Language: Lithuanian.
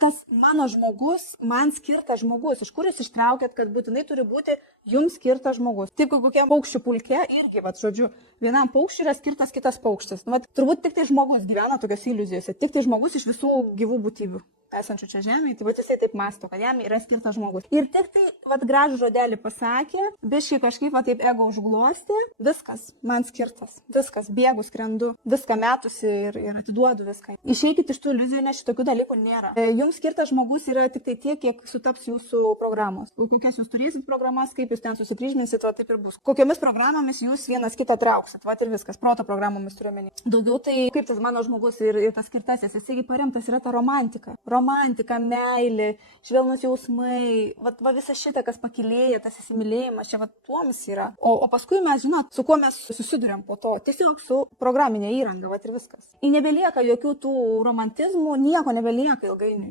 tas mano žmogus, man skirtas žmogus, iš kur jūs ištraukėt, kad būtinai turi būti jums skirtas žmogus. Taip, kaip kokie paukščių pulke irgi, žodžiu, vienam paukščiui yra skirtas kitas paukštis. Turbūt tik tai žmogus gyvena tokios iliuzijose, tik tai žmogus iš visų gyvų būtybių esančių čia žemėje, tai jisai taip mąsto, kad jam yra skirtas žmogus. Ir tik tai gražų žodelį pasakė, biškai kažkaip taip ego užglosti, viskas, man skirtas, viskas, bėgu, skrendu, viską metusi ir atiduodu viską. Išeikit iš tų iliuzijų, nes šitokių dalykų nėra. Jums skirtas žmogus yra tik tai tiek, kiek sutaps jūsų programos. Kokias jūs turėsit programas, kaip jūs ten susikryžminsit, taip ir bus. Kokiomis programomis jūs vienas kitą trauksit, ir viskas, proto programomis turiuomenį. Daugiau tai kaip tas mano žmogus ir tas skirtasis, jisai paremtas yra ta romantika. Romantika, meilė, švelnus jausmai, visa šitą, kas pakilėja, tas įsimylėjimas, čia tuoms yra. O paskui mes, su kuo mes susiduriam po to, tiesiog su programinė įranga, ir viskas. Ir nebelieka jokių tų romantizmų, nieko nebelieka ilgainiui.